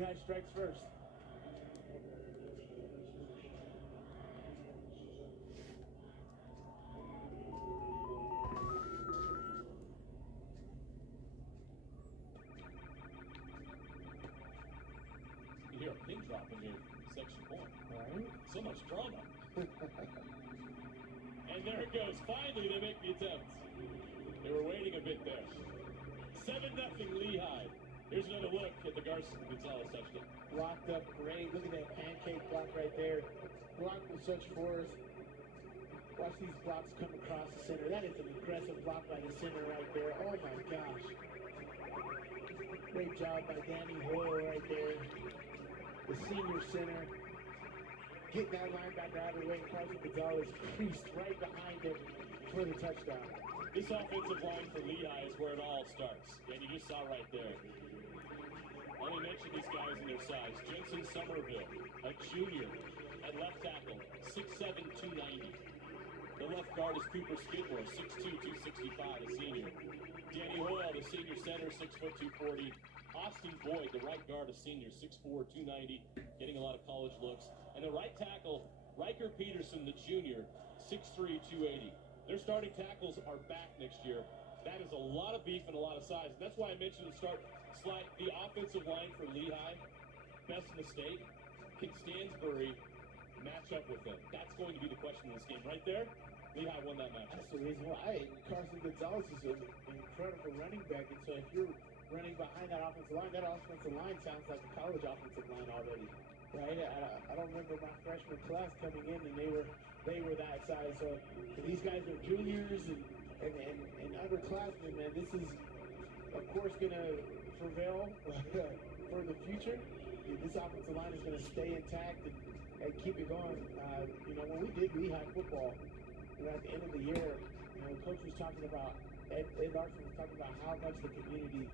Lehigh strikes first. You hear a pin drop in here, section 1. Right? So much drama. And there it goes. Finally, they make the attempt. They were waiting a bit there. 7-0 Lehigh. Here's another look at the Garson Gonzalez touchdown. Blocked up great. Look at that pancake block right there. Blocked with such force. Watch these blocks come across the center. That is an aggressive block by the center right there. Oh my gosh. Great job by Danny Hoyle right there. The senior center. Getting that linebacker out of the way. Carson Gonzalez creased right behind him for the touchdown. This offensive line for Lehigh is where it all starts. And you just saw right there. Let me mention these guys and their size. Jensen Somerville, a junior at left tackle, 6'7", 290. The left guard is Cooper Skidmore, 6'2", 265, a senior. Danny Hoyle, the senior center, 6', 240. Austin Boyd, the right guard, a senior, 6'4", 290, getting a lot of college looks. And the right tackle, Riker Peterson, the junior, 6'3", 280. Their starting tackles are back next year. That is a lot of beef and a lot of size. And that's why I mentioned at the start, Sly, the offensive line for Lehigh, best in the state. Can Stansbury match up with them? That's going to be the question in this game. Right there, Lehigh won that match. That's the reason why. Carson Gonzalez is an incredible running back. And so if you're running behind that offensive line sounds like a college offensive line already. Right? I don't remember my freshman class coming in and they were that size. So these guys are juniors and underclassmen, man. This is, of course, going to prevail for the future. This offensive line is going to stay intact and keep it going. When we did Lehigh football, at the end of the year, Coach was talking about, Ed Larson was talking about how much the community,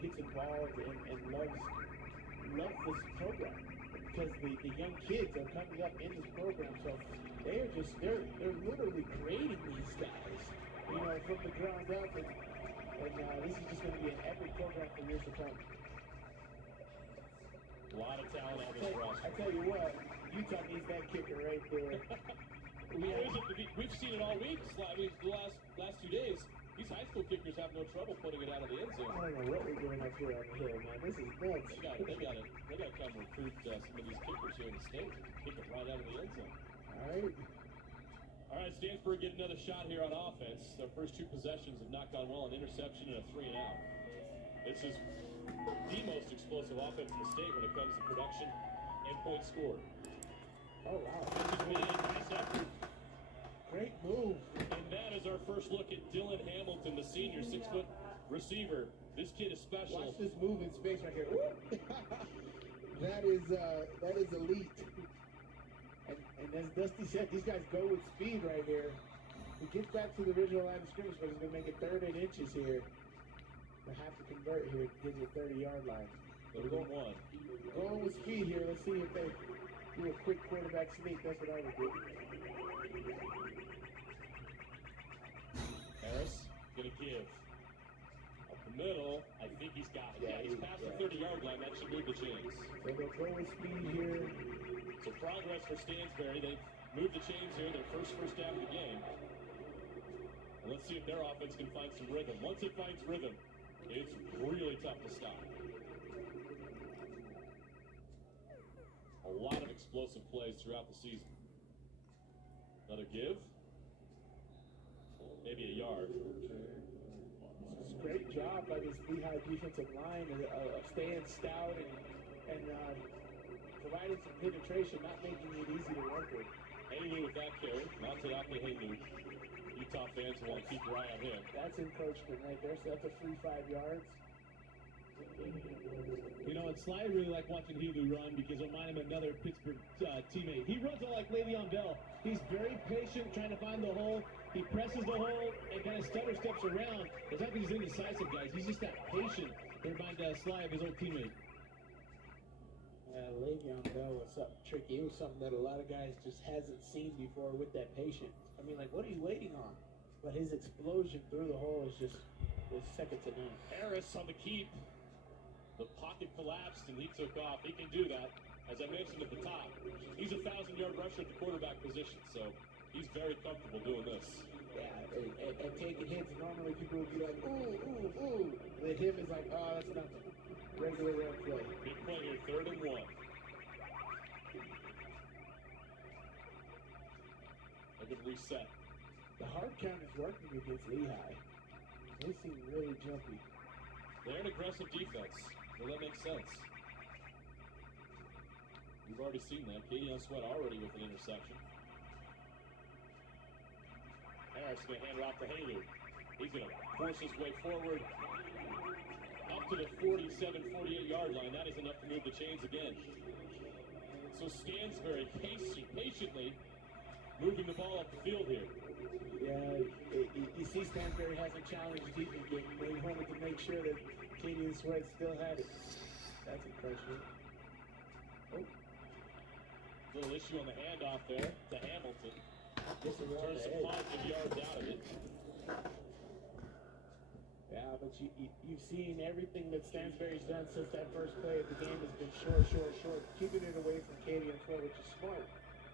gets involved and loves this program. Because the young kids are coming up in this program, so they're literally creating these guys, from the ground up, and this is just going to be an epic program for years to come. A lot of talent on this roster. I tell you what, Utah needs that kicker right there. We've seen it all week. I mean, the last 2 days, these high school kickers have no trouble putting it out of the end zone. I don't know what we're doing up here on the hill, man. This is nuts. They got to come recruit some of these kickers here in the state. Kick it right out of the end zone. All right, Stansbury get another shot here on offense. Their first 2 possessions have not gone well. An interception and a 3-and-out. This is the most explosive offense in the state when it comes to production and points scored. Oh, wow. This is really a nice effort. Great move. And that is our first look at Dylan Hamilton, the senior 6-foot receiver. This kid is special. Watch this move in space right here. that is elite. And as Dusty said, these guys go with speed right here. He gets back to the original line of scrimmage, but he's going to make it 3rd and inches here. They have to convert here to get the 30-yard line. They're going one. Going with speed here. Let's see if they do a quick quarterback sneak. That's what I would do. Harris gonna give up the middle. I think he's got it. Yeah, he's past the 30-yard line. That should move the chains. So they'll go with speed here. So progress for Stansbury. They've moved the chains here. Their first down of the game. And let's see if their offense can find some rhythm. Once it finds rhythm, it's really tough to stop. A lot of explosive plays throughout the season. Another give. Maybe a yard. It's a great job by this Lehigh defensive line of staying stout and providing some penetration, not making it easy to work with. Halu with that carry. Monteake Halu. Utah fans will want to keep your eye on him. That's encroachment right there, so that's a free 5 yards. And Sly really like watching Helu run because it reminded him of another Pittsburgh teammate. He runs like Le'Veon Bell. He's very patient, trying to find the hole. He presses the hole and kind of stutter steps around. It's not that he's indecisive, guys. He's just that patient. They remind Sly of his old teammate. Le'Veon Bell was something tricky. It was something that a lot of guys just hasn't seen before with that patience. I mean, like, what are you waiting on? But his explosion through the hole was second to none. Harris on the keep. The pocket collapsed and he took off. He can do that. As I mentioned at the top, he's a 1,000-yard rusher at the quarterback position, so he's very comfortable doing this. Yeah, and taking hits. Normally people would be like, ooh, ooh, ooh. With him, it's like, oh, that's nothing. Regular run play. Big play here, 3rd and 1. A good reset. The hard count is working against Lehigh. They seem really jumpy. They're an aggressive defense. Well, that makes sense. We've already seen that. Kadion Sweat already with an interception. Harris going to hand it off to Haley. He's going to force his way forward up to the 47, 48-yard line. That is enough to move the chains again. So Stansbury patiently moving the ball up the field here. Yeah, you see Stansbury hasn't challenged either, but they wanted to make sure that Kadion Sweat still had it. That's impressive. Oh. Little issue on the handoff there to Hamilton. Just around Turns the some edge. positive yards out of it. Yeah, but you've seen everything that Stansbury's done since that first play of the game has been short, keeping it away from Kadion Sweat, which is smart.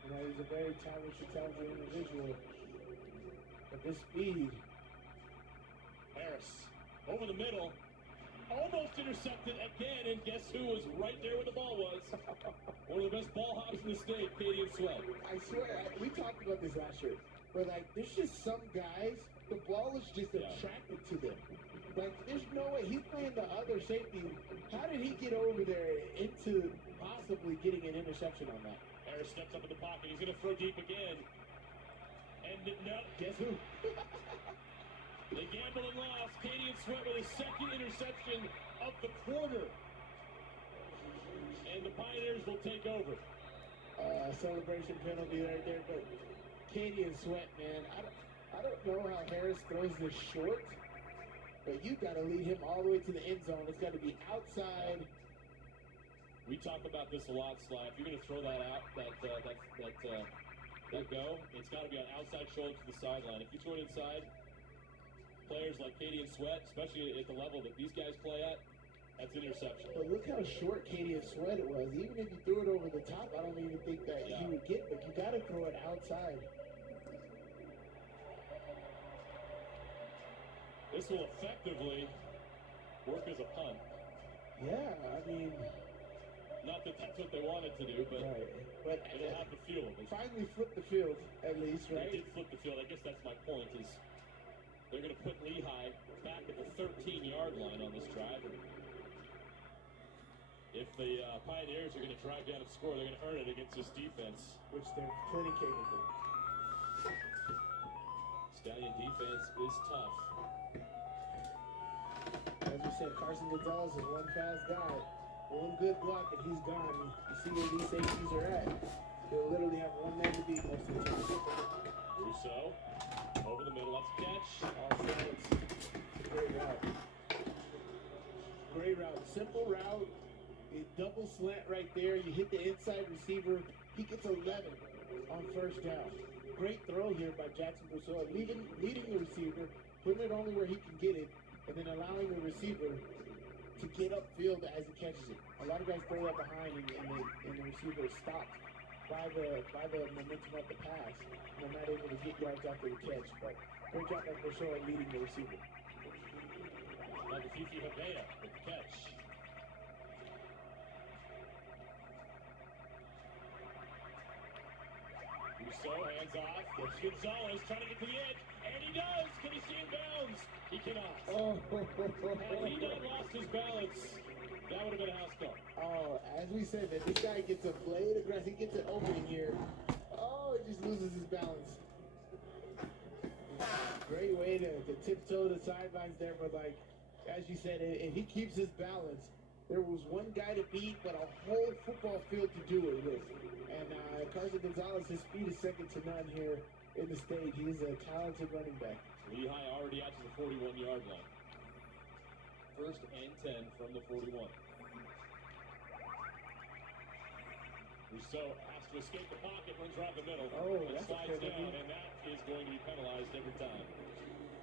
You know, he's a very talented individual. But this speed. Harris over the middle. Almost intercepted again, and guess who was right there where the ball was? One of the best ball hops in the state, Kadion Sweat. I swear, we talked about this last year, but like, there's just some guys, the ball is just attracted to them. Like, there's no way, he's playing the other safety. How did he get over there into possibly getting an interception on that? Harris steps up in the pocket, he's gonna throw deep again. And no, Guess who? they gamble and lost. Kadion Sweat with his 2nd interception of the quarter. And the Pioneers will take over. Celebration penalty right there, but Kadion Sweat, man, I don't know how Harris throws this short, but you got to lead him all the way to the end zone. It's got to be outside. We talk about this a lot, Sly. If you're going to throw that out, that go, it's got to be on outside shoulder to the sideline. If you throw it inside, players like Kadion Sweat, especially at the level that these guys play at, that's interception. But look how short Kadion Sweat it was. Even if you threw it over the top, I don't even think that he would get, but you got to throw it outside. This will effectively work as a punt. Yeah, I mean... Not that that's what they wanted to do, but, right. But it'll have the field. Finally flipped the field, at least, right? They did flip the field. I guess that's my point, is they're going to put Lehigh back at the 13-yard line on this drive. If the Pioneers are going to drive down and score, they're going to earn it against this defense. Which they're plenty capable. Stallion defense is tough. As we said, Carson Gonzalez is one fast guy. One good block and he's gone. You see where these safeties are at. They'll literally have one man to beat most of the time. Rousseau, over the middle, that's a catch. All sides. Great route. Great route. Simple route. A double slant right there. You hit the inside receiver. He gets 11 on 1st down. Great throw here by Jackson Rousseau. Leading the receiver, putting it only where he can get it, and then allowing the receiver to get upfield as he catches it. A lot of guys throw that behind and the receiver is stopped by the momentum of the pass. And they're not able to get yards after the catch. But great job by Rousseau at leading the receiver. Like Fifi Havea with the catch. Rousseau hands off. Gonzalez trying to get to the edge. And he does! Can he stay in bounds? He cannot. Oh, Had he not lost his balance, that would have been a house call. Oh, as we said, that this guy gets a blade aggressive. He gets an opening here. Oh, he just loses his balance. Great way to tiptoe the sidelines there, but like, as you said, if he keeps his balance, there was one guy to beat, but a whole football field to do it with. And Carson Gonzalez, his speed is second to none here in the state. He is a talented running back. Lehigh already out to the 41-yard line. 1st and 10 from the 41. Rousseau has to escape the pocket, runs right the middle. Oh, and that's a slides penalty. down, and that is going to be penalized every time.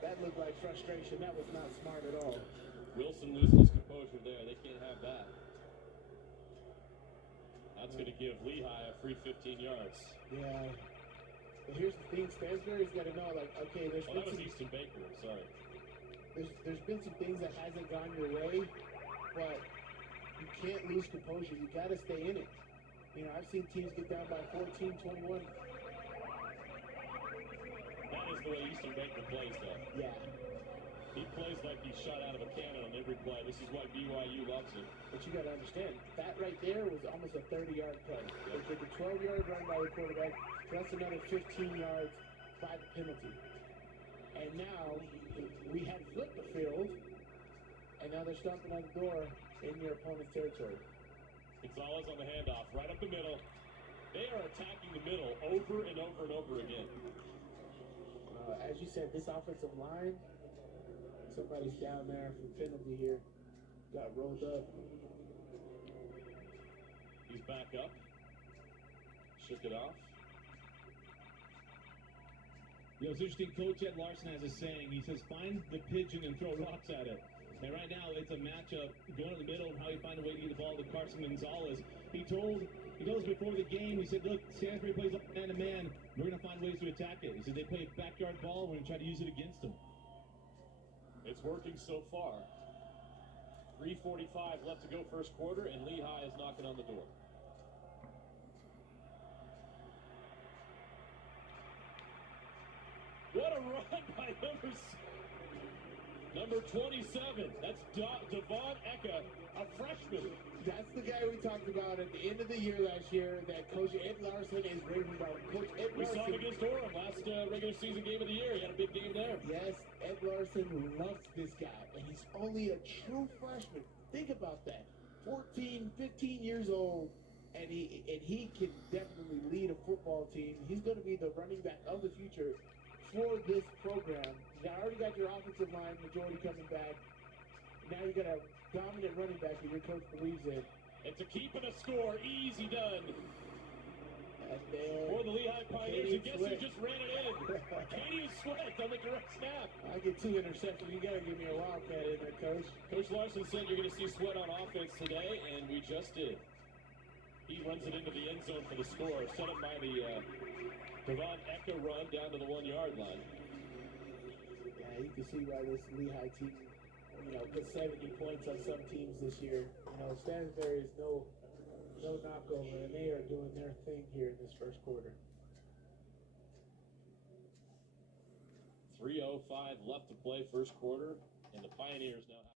That looked like frustration. That was not smart at all. Wilson loses composure there. They can't have that. That's going to give Lehigh a free 15 yards. Yeah. But here's the thing, Stansbury's got to know, like, okay, That was Easton Baker, sorry. There's been some things that hasn't gone your way, but you can't lose composure. You got to stay in it. You know, I've seen teams get down by 14, 21. That is the way Easton Baker plays, though. Yeah. He plays like he's shot out of a cannon on every play. This is why BYU loves him. But you got to understand, that right there was almost a 30-yard play. They took a 12-yard run by the quarterback, plus another 15 yards by the penalty. And now, we had flipped the field, and now they're stomping on the door in your opponent's territory. Gonzalez on the handoff, right up the middle. They are attacking the middle over and over and over again. As you said, this offensive line, somebody's down there for penalty here. Got rolled up. He's back up. Shook it off. You know, it's interesting. Coach Ed Larson has a saying. He says, find the pigeon and throw rocks at it. And right now, it's a matchup going in the middle and how you find a way to get the ball to Carson Gonzalez. He told us before the game, he said, look, Stansbury plays up man-to-man. We're going to find ways to attack it. He said they play a backyard ball. We're going to try to use it against them. It's working so far. 3:45 left to go first quarter, and Lehigh is knocking on the door. What a run by number 27. That's Devon Eka, a freshman. That's the guy we talked about at the end of the year last year that Coach Ed Larson is raving about. Coach Ed We Larson, saw him against Durham last regular season game of the year. He had a big game there. Yes, Ed Larson loves this guy, and he's only a true freshman. Think about that. 14, 15 years old, and he can definitely lead a football team. He's going to be the running back of the future for this program. You already got your offensive line majority coming back. Now you got a dominant running back that your coach believes in. And to keep it a score, easy done. And then For the Lehigh Pioneers, and guess who Sweat. just ran it in? Katie Sweat on the direct snap. I get 2 interceptions. You got to give me a wildcat in there, Coach. Coach Larson said you're going to see Sweat on offense today, and we just did. He runs it into the end zone for the score, set up by the Devon Eka run down to the 1-yard line. Yeah, you can see why this Lehigh team, put 70 points on some teams this year. Stansbury is no knockover, and they are doing their thing here in this first quarter. 3:05 left to play first quarter, and the Pioneers now